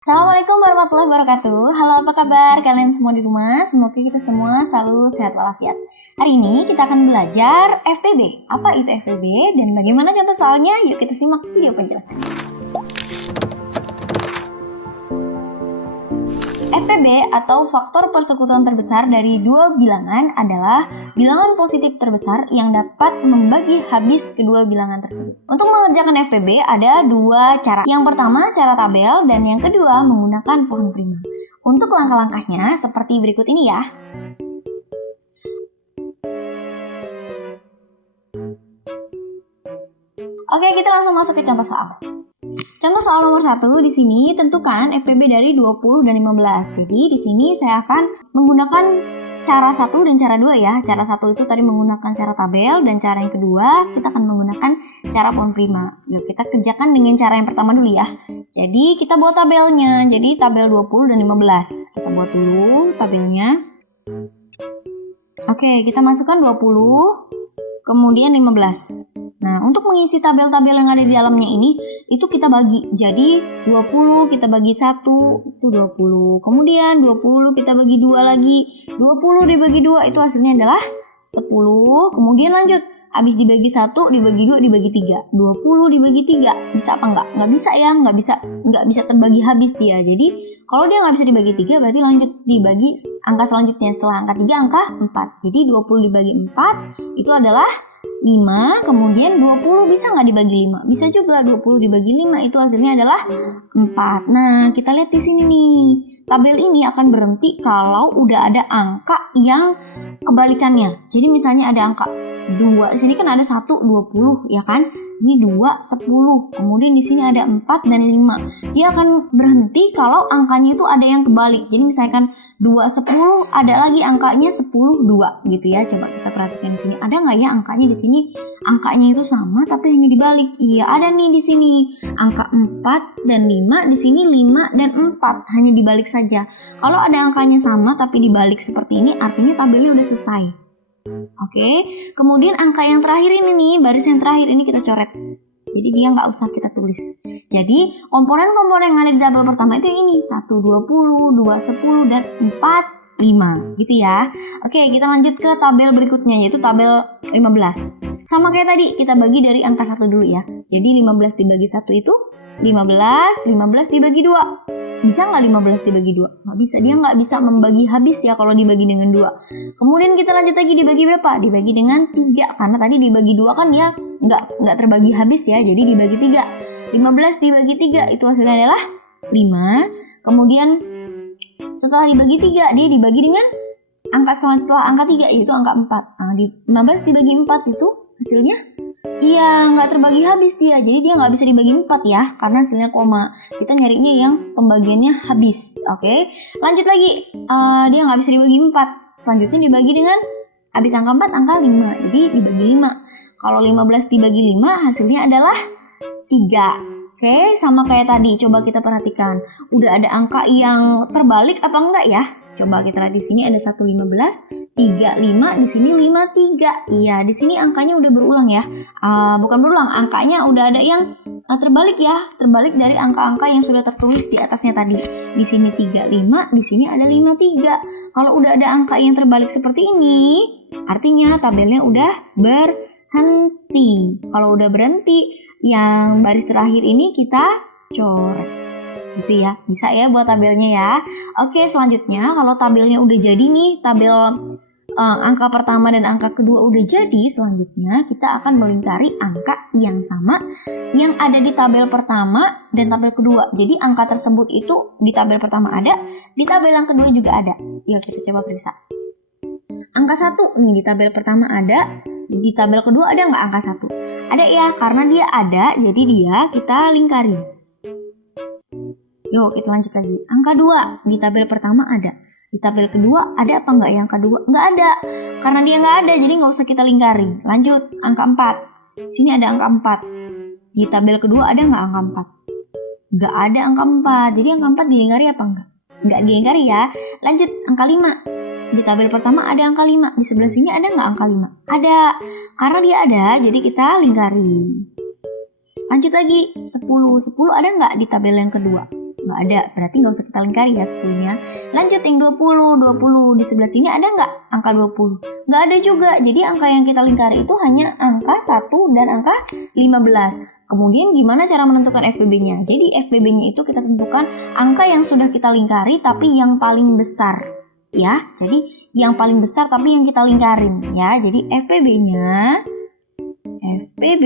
Assalamualaikum warahmatullahi wabarakatuh. Halo, apa kabar kalian semua di rumah? Semoga kita semua selalu sehat walafiat. Hari ini kita akan belajar FPB. Apa itu FPB dan bagaimana contoh soalnya? Yuk kita simak video penjelasannya. FPB atau faktor persekutuan terbesar dari dua bilangan adalah bilangan positif terbesar yang dapat membagi habis kedua bilangan tersebut. Untuk mengerjakan FPB ada dua cara. Yang pertama cara tabel dan yang kedua menggunakan pohon prima. Untuk langkah-langkahnya seperti berikut ini ya. Oke, kita langsung masuk ke contoh soal. Contoh soal nomor 1 di sini tentukan FPB dari 20 dan 15. Jadi di sini saya akan menggunakan cara 1 dan cara 2 ya. Cara 1 itu tadi menggunakan cara tabel dan cara yang kedua kita akan menggunakan cara pohon prima. Yuk kita kerjakan dengan cara yang pertama dulu ya. Jadi kita buat tabelnya. Jadi tabel 20 dan 15. Kita buat dulu tabelnya. Oke, kita masukkan 20 kemudian 15. Nah, untuk mengisi tabel-tabel yang ada di dalamnya ini, itu kita bagi. Jadi, 20 kita bagi 1, itu 20. Kemudian 20 kita bagi 2 lagi. 20 dibagi 2, itu hasilnya adalah 10. Kemudian lanjut, habis dibagi 1, dibagi 2, dibagi 3. 20 dibagi 3, bisa apa enggak? Enggak bisa ya, enggak bisa terbagi habis dia. Jadi, kalau dia enggak bisa dibagi 3, berarti lanjut dibagi angka selanjutnya. Setelah angka 3, angka 4. Jadi, 20 dibagi 4, itu adalah 5, kemudian 20 bisa nggak dibagi 5? Bisa juga, 20 dibagi 5 itu hasilnya adalah 4. Nah, kita lihat di sini nih. Tabel ini akan berhenti kalau udah ada angka yang kebalikannya. Jadi misalnya ada angka 2, di sini kan ada 1, 20 ya kan? Ini 2, 10. Kemudian di sini ada 4 dan 5. Dia akan berhenti kalau angkanya itu ada yang kebalik. Jadi misalkan 2, 10, ada lagi angkanya 10, 2 gitu ya. Coba kita perhatikan di sini. Ada nggak ya angkanya di sini? Angkanya itu sama tapi hanya dibalik. Iya, ada nih di sini. Angka 4 dan 5, di sini 5 dan 4 hanya dibalik saja. Kalau ada angkanya sama tapi dibalik seperti ini, artinya tabelnya udah selesai. Oke, kemudian angka yang terakhir ini nih, baris yang terakhir ini kita coret. Jadi dia nggak usah kita tulis. Jadi komponen-komponen yang ada di tabel pertama itu yang ini, 1, 20, 2, 10, dan 4, 5 gitu ya. Oke, kita lanjut ke tabel berikutnya yaitu tabel 15. Sama kayak tadi, kita bagi dari angka 1 dulu ya. Jadi 15 dibagi 1 itu 15, 15 dibagi 2. Bisa nggak 15 dibagi 2? Nggak bisa, dia nggak bisa membagi habis ya kalau dibagi dengan 2. Kemudian kita lanjut lagi dibagi berapa? Dibagi dengan 3, karena tadi dibagi 2 kan ya nggak terbagi habis ya, jadi dibagi 3. 15 dibagi 3 itu hasilnya adalah 5. Kemudian setelah dibagi 3, dia dibagi dengan angka setelah angka 3 yaitu angka 4. Nah, 15 dibagi 4 itu hasilnya iya, nggak terbagi habis dia. Jadi dia nggak bisa dibagi 4 ya, karena hasilnya koma. Kita nyarinya yang pembagiannya habis. Oke, lanjut lagi. Dia nggak bisa dibagi 4. Selanjutnya dibagi dengan habis angka 4, angka 5. Jadi dibagi 5. Kalau 15 dibagi 5, hasilnya adalah 3. Oke, sama kayak tadi. Coba kita perhatikan. Udah ada angka yang terbalik apa enggak ya? Coba kita lihat di sini ada 1, 15, 3, 5, di sini 5, 3. Iya, di sini angkanya udah berulang ya. Bukan berulang, angkanya udah ada yang terbalik ya. Terbalik dari angka-angka yang sudah tertulis di atasnya tadi. Di sini 3, 5, di sini ada 5, 3. Kalau udah ada angka yang terbalik seperti ini, artinya tabelnya udah berhenti. Kalau udah berhenti, yang baris terakhir ini kita coret. Gitu ya, bisa ya buat tabelnya ya. Oke, selanjutnya kalau tabelnya udah jadi nih, tabel angka pertama dan angka kedua udah jadi, selanjutnya kita akan melingkari angka yang sama yang ada di tabel pertama dan tabel kedua. Jadi angka tersebut itu di tabel pertama ada, di tabel yang kedua juga ada. Yuk kita coba periksa. Angka 1 nih di tabel pertama ada, di tabel kedua ada nggak angka 1? Ada ya, karena dia ada, jadi dia kita lingkari. Yuk kita lanjut lagi. Angka 2 di tabel pertama ada. Di tabel kedua ada apa enggak yang kedua? Enggak ada. Karena dia enggak ada jadi enggak usah kita lingkari. Lanjut, angka 4. Sini ada angka 4. Di tabel kedua ada enggak angka 4? Enggak ada angka 4. Jadi angka 4 dilingkari apa enggak? Enggak dilingkari ya. Lanjut, angka 5. Di tabel pertama ada angka 5. Di sebelah sini ada enggak angka 5? Ada. Karena dia ada jadi kita lingkari. Lanjut lagi, 10. 10 ada enggak di tabel yang kedua? Nggak ada, berarti nggak usah kita lingkari ya 10-nya. Lanjut yang 20 di sebelah sini ada nggak angka 20? Nggak ada juga, jadi angka yang kita lingkari itu hanya angka 1 dan angka 15. Kemudian gimana cara menentukan FPB-nya? Jadi FPB-nya itu kita tentukan angka yang sudah kita lingkari tapi yang paling besar. Ya, jadi yang paling besar tapi yang kita lingkarin ya. Jadi FPB-nya FPB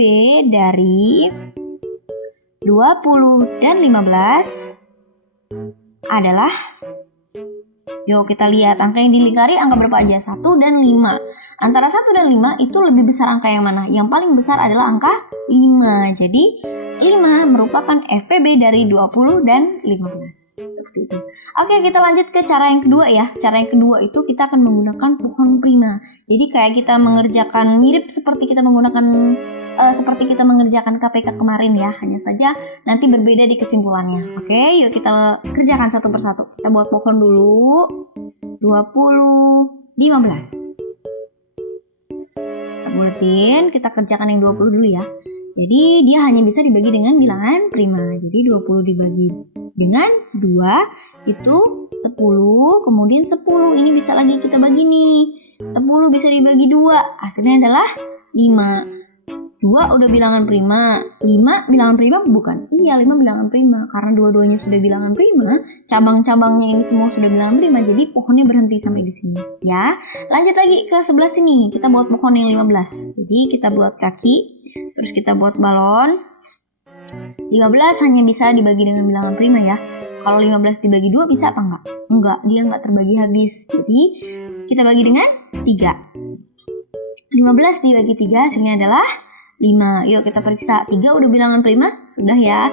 dari 20 dan 15 adalah, yuk kita lihat angka yang dilingkari angka berapa aja? 1 dan 5. Antara 1 dan 5 itu lebih besar angka yang mana? Yang paling besar adalah angka 5. Jadi 5 merupakan FPB dari 20 dan 15. Seperti itu. Oke, kita lanjut ke cara yang kedua ya. Cara yang kedua itu kita akan menggunakan pohon prima. Jadi kayak kita mengerjakan mirip seperti kita mengerjakan KPK kemarin ya. Hanya saja nanti berbeda di kesimpulannya. Oke, yuk kita kerjakan satu persatu. Kita buat pohon dulu. 20, 15. Kita buatin, kita kerjakan yang 20 dulu ya. Jadi dia hanya bisa dibagi dengan bilangan prima. Jadi 20 dibagi dengan 2 itu 10. Kemudian 10 ini bisa lagi kita bagi nih. 10 bisa dibagi 2. Hasilnya adalah 5. 2 udah bilangan prima. 5 bilangan prima bukan? Iya, 5 bilangan prima. Karena dua-duanya sudah bilangan prima, cabang-cabangnya ini semua sudah bilangan prima. Jadi pohonnya berhenti sampai di sini ya. Lanjut lagi ke sebelah sini. Kita buat pohon yang 15. Jadi kita buat kaki, terus kita buat balon. 15 hanya bisa dibagi dengan bilangan prima ya. Kalau 15 dibagi 2 bisa apa enggak? Enggak, dia enggak terbagi habis. Jadi kita bagi dengan 3. 15 dibagi 3 hasilnya adalah 5. Yuk kita periksa. 3 udah bilangan prima? Sudah ya.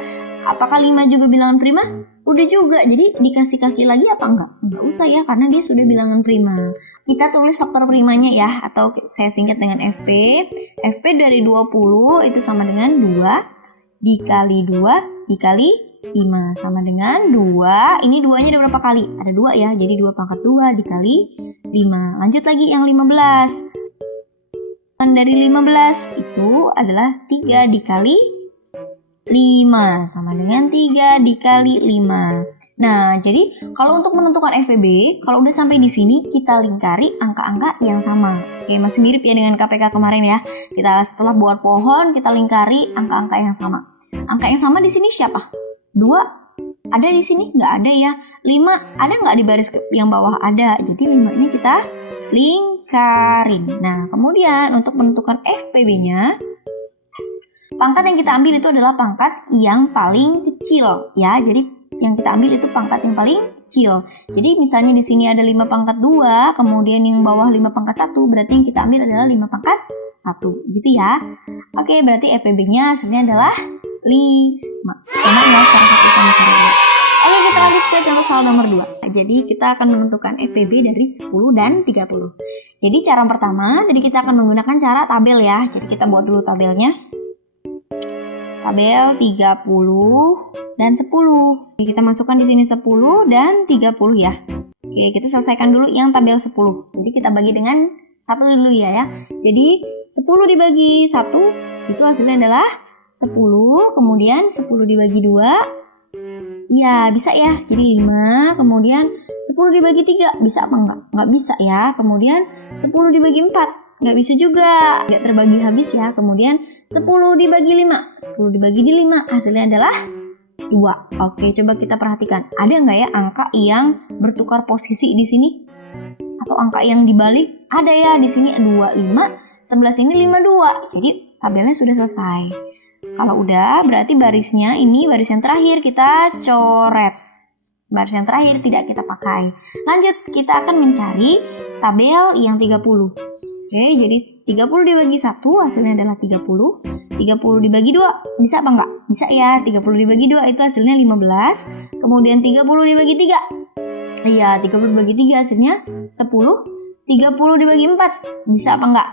Apakah 5 juga bilangan prima? Udah juga. Jadi dikasih kaki lagi apa enggak? Enggak usah ya, karena dia sudah bilangan prima. Kita tulis faktor primanya ya, atau saya singkat dengan FP. FP dari 20 itu sama dengan 2 dikali 2 dikali 5 sama dengan 2. Ini 2-nya ada berapa kali? Ada 2 ya. Jadi 2 pangkat 2 dikali 5. Lanjut lagi yang 15. Dari 15 itu adalah 3 dikali 5 sama dengan 3 dikali 5. Nah, jadi kalau untuk menentukan FPB, kalau udah sampai di sini kita lingkari angka-angka yang sama. Oke, masih mirip ya dengan KPK kemarin ya. Kita setelah buat pohon, kita lingkari angka-angka yang sama. Angka yang sama di sini siapa? 2 ada di sini? Nggak ada ya. 5 ada nggak di baris yang bawah? Ada. Jadi 5-nya kita lingkarin. Nah, kemudian untuk menentukan FPB-nya, pangkat yang kita ambil itu adalah pangkat yang paling kecil ya. Jadi yang kita ambil itu pangkat yang paling kecil. Jadi misalnya di sini ada 5 pangkat 2, kemudian yang bawah 5 pangkat 1, berarti yang kita ambil adalah 5 pangkat 1 gitu ya. Oke, berarti FPB-nya hasilnya adalah 5. Sama ya cara 1 sama cara 2. Oke, kita lanjut ke contoh soal nomor 2. Jadi kita akan menentukan FPB dari 10 dan 30. Jadi cara pertama, tadi kita akan menggunakan cara tabel ya. Jadi kita buat dulu tabelnya. Tabel 30 dan 10. Oke, kita masukkan di sini 10 dan 30 ya. Oke, kita selesaikan dulu yang tabel 10. Jadi kita bagi dengan 1 dulu ya. Jadi 10 dibagi 1 itu hasilnya adalah 10. Kemudian 10 dibagi 2. Ya, bisa ya. Jadi 5, kemudian 10 dibagi 3. Bisa apa enggak? Enggak bisa ya. Kemudian 10 dibagi 4. Enggak bisa juga. Enggak terbagi habis ya. Kemudian 10 dibagi 5. 10 dibagi 5. Hasilnya adalah 2. Oke, coba kita perhatikan. Ada enggak ya angka yang bertukar posisi di sini? Atau angka yang dibalik? Ada ya. Di sini 2, 5. Sebelah sini 5, 2. Jadi tabelnya sudah selesai. Kalau udah, berarti barisnya ini baris yang terakhir kita coret. Baris yang terakhir tidak kita pakai. Lanjut, kita akan mencari tabel yang 30. Oke, jadi 30 dibagi 1 hasilnya adalah 30. 30 dibagi 2, bisa apa enggak? Bisa ya, 30 dibagi 2 itu hasilnya 15. Kemudian 30 dibagi 3. Iya, 30 dibagi 3 hasilnya 10. 30 dibagi 4, bisa apa enggak?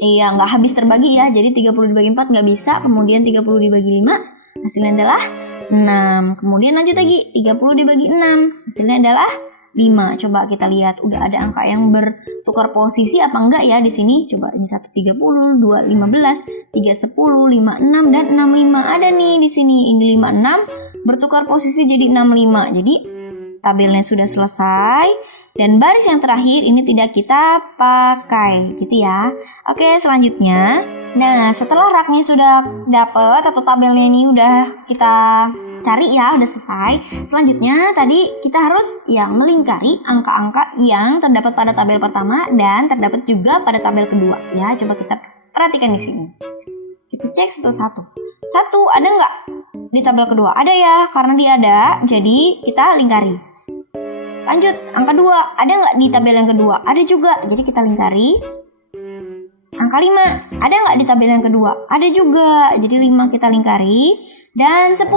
Iya, nggak habis terbagi ya. Jadi 30 dibagi 4 nggak bisa. Kemudian 30 dibagi 5 hasilnya adalah 6. Kemudian lanjut lagi, 30 dibagi 6 hasilnya adalah 5. Coba kita lihat udah ada angka yang bertukar posisi apa enggak ya di sini. Coba ini 1 30, 2 15, 3 10, 5 6 dan 6 5. Ada nih di sini. Ini 5 6, bertukar posisi jadi 65. Jadi tabelnya sudah selesai dan baris yang terakhir ini tidak kita pakai gitu ya. Oke, selanjutnya. Nah, setelah raknya sudah dapet atau tabelnya ini udah kita cari ya, udah selesai. Selanjutnya tadi kita harus yang melingkari angka-angka yang terdapat pada tabel pertama dan terdapat juga pada tabel kedua ya. Coba kita perhatikan di sini. Kita cek satu-satu. Satu ada nggak di tabel kedua? Ada ya, karena dia ada, jadi kita lingkari. Lanjut, angka 2 ada nggak di tabel yang kedua? Ada juga, jadi kita lingkari. Angka 5 ada nggak di tabel yang kedua? Ada juga, jadi 5 kita lingkari. Dan 10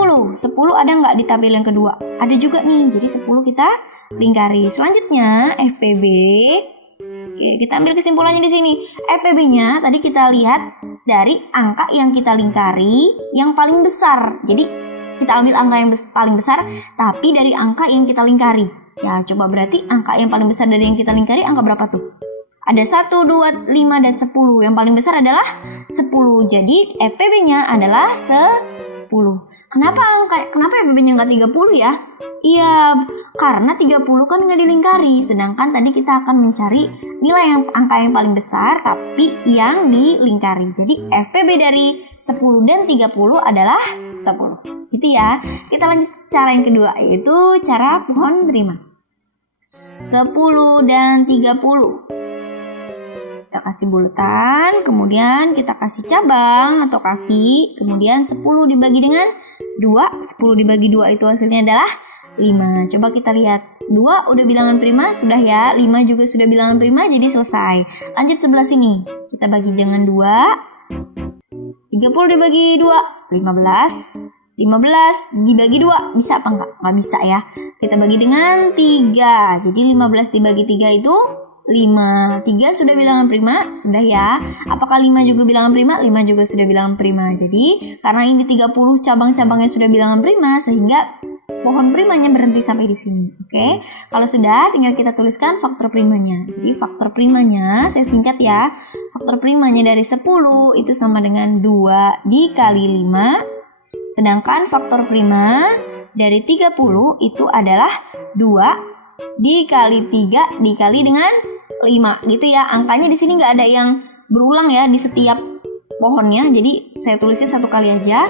ada nggak di tabel yang kedua? Ada juga nih, jadi 10 kita lingkari. Selanjutnya FPB. Oke, kita ambil kesimpulannya di sini. FPB-nya tadi kita lihat dari angka yang kita lingkari yang paling besar. Jadi kita ambil angka yang paling besar tapi dari angka yang kita lingkari. Ya, coba berarti angka yang paling besar dari yang kita lingkari angka berapa tuh? Ada 1, 2, 5, dan 10. Yang paling besar adalah 10. Jadi FPB-nya adalah 10. Kenapa FPB-nya nggak 30 ya? Iya, karena 30 kan nggak dilingkari. Sedangkan tadi kita akan mencari nilai angka yang paling besar tapi yang dilingkari. Jadi FPB dari 10 dan 30 adalah 10. Gitu ya. Kita lanjut cara yang kedua, yaitu cara pohon prima. 10 dan 30. Kita kasih bulatan, kemudian kita kasih cabang atau kaki, kemudian 10 dibagi dengan 2, 10 dibagi 2 itu hasilnya adalah 5. Coba kita lihat, 2 udah bilangan prima, sudah ya, 5 juga sudah bilangan prima, jadi selesai. Lanjut sebelah sini, kita bagi dengan 2, 30 dibagi 2, 15. 15 dibagi 2, bisa apa enggak? Nggak bisa ya. Kita bagi dengan 3, jadi 15 dibagi 3 itu 5. 3 sudah bilangan prima, sudah ya. Apakah 5 juga bilangan prima? 5 juga sudah bilangan prima. Jadi karena ini 30 cabang-cabangnya sudah bilangan prima, sehingga pohon primanya berhenti sampai di sini. Oke, kalau sudah tinggal kita tuliskan faktor primanya. Jadi faktor primanya, saya singkat ya. Faktor primanya dari 10 itu sama dengan 2 dikali 5. Sedangkan faktor prima dari 30 itu adalah 2 dikali 3 dikali dengan 5 gitu ya. Angkanya di sini nggak ada yang berulang ya di setiap pohonnya. Jadi saya tulisnya satu kali aja.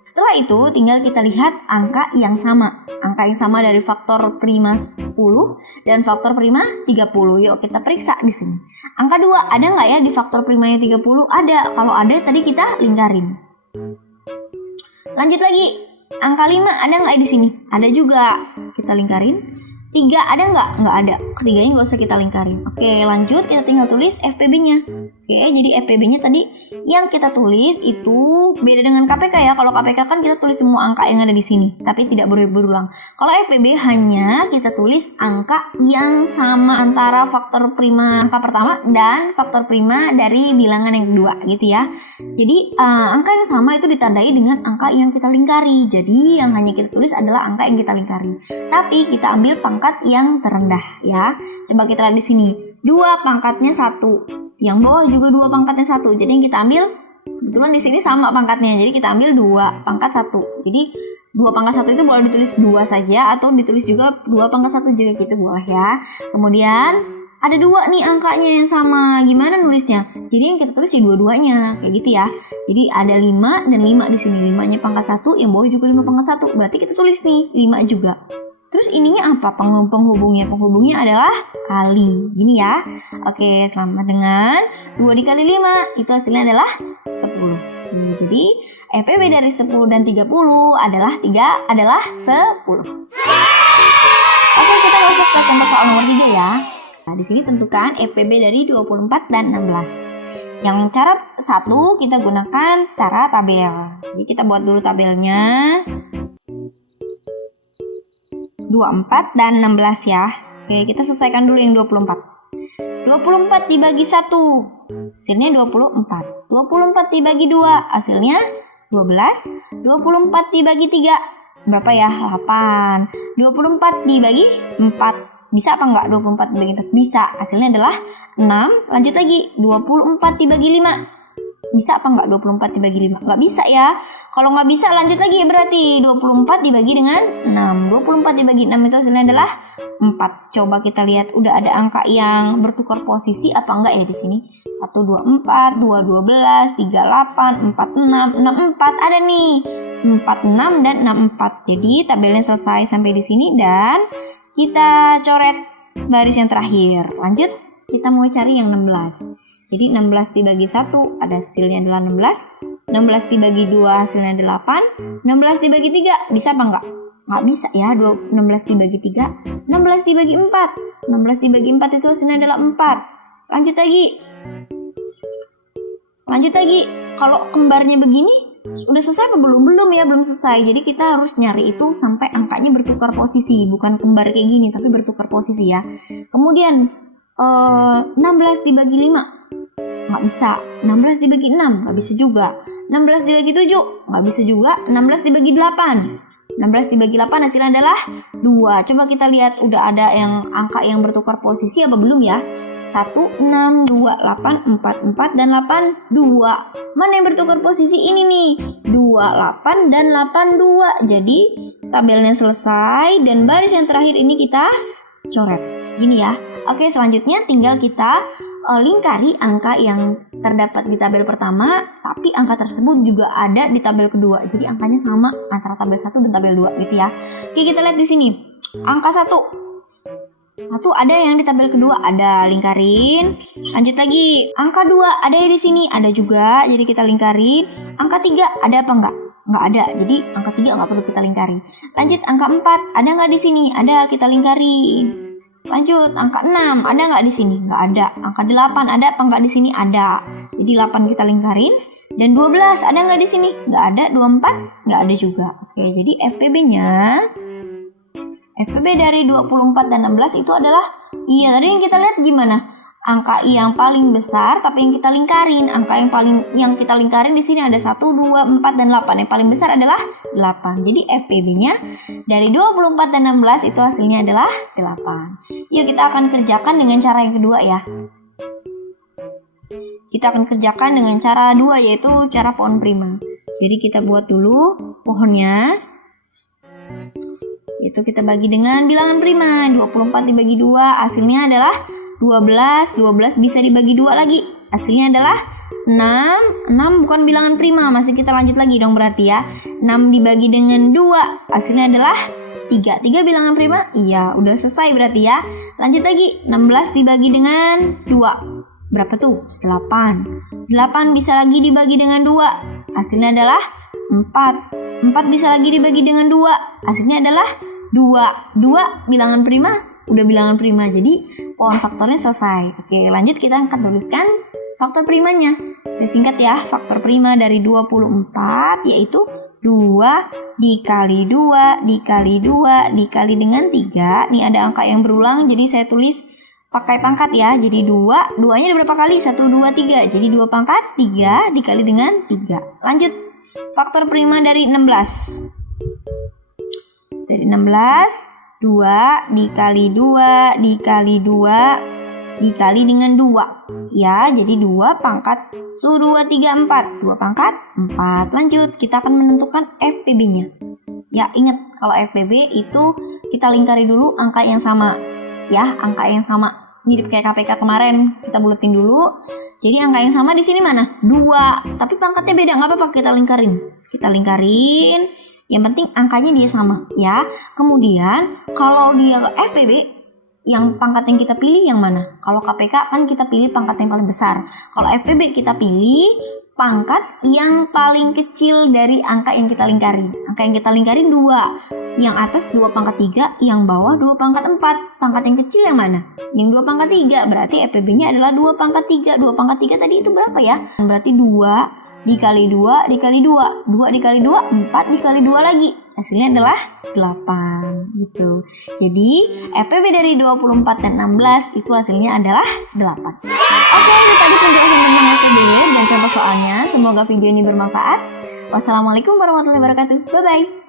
Setelah itu tinggal kita lihat angka yang sama. Angka yang sama dari faktor prima 10 dan faktor prima 30. Yuk kita periksa di sini. Angka 2 ada nggak ya di faktor primanya 30? Ada. Kalau ada tadi kita lingkarin. Lanjut lagi. Angka 5 ada nggak di sini? Ada juga. Kita lingkarin. 3 ada nggak? Nggak ada. Ketiganya nggak usah kita lingkarin. Oke, lanjut kita tinggal tulis FPB-nya. Oke, jadi FPB-nya tadi yang kita tulis itu beda dengan KPK ya. Kalau KPK kan kita tulis semua angka yang ada di sini, tapi tidak berulang. Kalau FPB hanya kita tulis angka yang sama antara faktor prima angka pertama dan faktor prima dari bilangan yang kedua gitu ya. Jadi angka yang sama itu ditandai dengan angka yang kita lingkari. Jadi yang hanya kita tulis adalah angka yang kita lingkari. Tapi kita ambil pangkat yang terendah ya. Coba kita lihat di sini. 2 pangkatnya 1. Yang bawah juga 2 pangkatnya 1. Jadi yang kita ambil kebetulan di sini sama pangkatnya. Jadi kita ambil 2 pangkat 1. Jadi 2 pangkat 1 itu boleh ditulis 2 saja atau ditulis juga 2 pangkat 1 juga gitu boleh ya. Kemudian ada 2 nih angkanya yang sama. Gimana nulisnya? Jadi yang kita tulis ya dua-duanya kayak gitu ya. Jadi ada 5 dan 5 di sini. 5-nya pangkat 1, yang bawah juga 5 pangkat 1. Berarti kita tulis nih 5 juga. Terus ininya apa? Penghubungnya. Penghubungnya adalah kali. Gini ya. Oke, selamat dengan 2 dikali 5. Itu hasilnya adalah 10. Jadi FPB dari 10 dan 30 adalah 10. Oke, kita masuk ke contoh soal nomor 3 ya. Nah, di sini tentukan FPB dari 24 dan 16. Yang cara 1 kita gunakan cara tabel. Jadi kita buat dulu tabelnya. 24 dan 16 ya. Oke, kita selesaikan dulu yang 24. 24 dibagi 1, hasilnya 24. 24 dibagi 2, hasilnya 12. 24 dibagi 3, berapa ya? 8. 24 dibagi 4, bisa apa enggak 24 dibagi 4? Bisa, hasilnya adalah 6. Lanjut lagi, 24 dibagi 5. Bisa apa enggak 24 dibagi 5? Enggak bisa ya. Kalau enggak bisa lanjut lagi berarti 24 dibagi dengan 6. 24 dibagi 6 itu hasilnya adalah 4. Coba kita lihat udah ada angka yang bertukar posisi apa enggak ya di sini? 1, 2, 4, 2, 12, 3, 8, 4, 6, 6, 4. Ada nih. 4, 6, dan 6, 4. Jadi tabelnya selesai sampai di sini dan kita coret baris yang terakhir. Lanjut, kita mau cari yang 16. Jadi 16 dibagi 1 ada hasilnya adalah 16. 16 dibagi 2 hasilnya adalah 8. 16 dibagi 3 bisa apa enggak? Enggak bisa ya. 16 dibagi 3. 16 dibagi 4. 16 dibagi 4 itu hasilnya adalah 4. Lanjut lagi. Kalau kembarnya begini udah selesai apa belum? Belum ya, belum selesai. Jadi kita harus nyari itu sampai angkanya bertukar posisi. Bukan kembar kayak gini tapi bertukar posisi ya. Kemudian 16 dibagi 5 nggak bisa. 16 dibagi 6 nggak bisa juga. 16 dibagi 7 nggak bisa juga. 16 dibagi 8. 16 dibagi 8 hasilnya adalah 2. Coba kita lihat udah ada yang angka yang bertukar posisi apa belum ya? 1, 6, 2, 8, 4, 4, dan 8, 2. Mana yang bertukar posisi ini nih? 2, 8, dan 8, 2. Jadi tabelnya selesai dan baris yang terakhir ini kita coret. Gini ya. Oke, selanjutnya tinggal kita lingkari angka yang terdapat di tabel pertama, tapi angka tersebut juga ada di tabel kedua. Jadi angkanya sama antara tabel 1 dan tabel 2 gitu ya. Oke, kita lihat di sini. Angka 1 ada yang di tabel kedua, ada, lingkarin. Lanjut lagi. Angka 2 ada ya di sini, ada juga. Jadi kita lingkarin. Angka 3 ada apa enggak? Enggak ada. Jadi angka 3 enggak perlu kita lingkarin. Lanjut, angka 4 ada enggak di sini? Ada, kita lingkarin. Lanjut, angka 6 ada nggak di sini? Nggak ada. Angka 8 ada apa nggak di sini? Ada. Jadi 8 kita lingkarin. Dan 12 ada nggak di sini? Nggak ada. 24 nggak ada juga. Oke, jadi FPB dari 24 dan 16 itu adalah, iya tadi yang kita lihat gimana? Angka yang paling besar tapi yang kita lingkarin. Angka yang kita lingkarin di sini ada 1, 2, 4, dan 8. Yang paling besar adalah 8. Jadi FPB-nya dari 24 dan 16 itu hasilnya adalah 8. Yuk kita akan kerjakan dengan cara yang kedua ya. Kita akan kerjakan dengan cara 2 yaitu cara pohon prima. Jadi kita buat dulu pohonnya. Itu kita bagi dengan bilangan prima. 24 dibagi 2 hasilnya adalah 12. 12 bisa dibagi 2 lagi. Hasilnya adalah 6. 6 bukan bilangan prima. Masih kita lanjut lagi dong berarti ya. 6 dibagi dengan 2 hasilnya adalah 3. 3 bilangan prima? Iya, udah selesai berarti ya. Lanjut lagi. 16 dibagi dengan 2. Berapa tuh? 8. 8 bisa lagi dibagi dengan 2. Hasilnya adalah 4. 4 bisa lagi dibagi dengan 2. Hasilnya adalah 2. 2 bilangan prima? Udah bilangan prima. Jadi pohon faktornya selesai. Oke, lanjut kita akan tuliskan faktor primanya. Saya singkat ya. Faktor prima dari 24 yaitu 2 dikali 2 dikali 2 dikali dengan 3. Nih ada angka yang berulang jadi saya tulis pakai pangkat ya. Jadi 2, 2-nya ada berapa kali? 1, 2, 3. Jadi 2 pangkat 3 dikali dengan 3. Lanjut. Faktor prima dari 16. Dari 16 2 dikali 2 dikali 2 dikali dengan 2 ya, jadi 2 pangkat 1, 2, 3, 4 2 pangkat 4. Lanjut, kita akan menentukan FPB nya ya. Ingat kalau FPB itu kita lingkari dulu angka yang sama ya, angka yang sama mirip kayak KPK kemarin, kita buletin dulu. Jadi angka yang sama di sini mana? 2, tapi pangkatnya beda, nggak apa-apa, kita lingkarin. Yang penting angkanya dia sama ya. Kemudian kalau dia FPB, yang pangkat yang kita pilih yang mana? Kalau KPK kan kita pilih pangkat yang paling besar. Kalau FPB kita pilih pangkat yang paling kecil dari angka yang kita lingkarin. Angka yang kita lingkarin 2. Yang atas 2 pangkat 3, yang bawah 2 pangkat 4. Pangkat yang kecil yang mana? Yang 2 pangkat 3. Berarti FPB-nya adalah 2 pangkat 3. 2 pangkat 3 tadi itu berapa ya? Berarti 2 dikali 2 dikali 2. 2 dikali 2, 4 dikali 2 lagi. Hasilnya adalah 8 gitu. Jadi FPB dari 24 dan 16 itu hasilnya adalah 8. Oke, itu tadi penjelasan tentang FPB dan contoh soalnya. Semoga video ini bermanfaat. Wassalamualaikum warahmatullahi wabarakatuh. Bye-bye.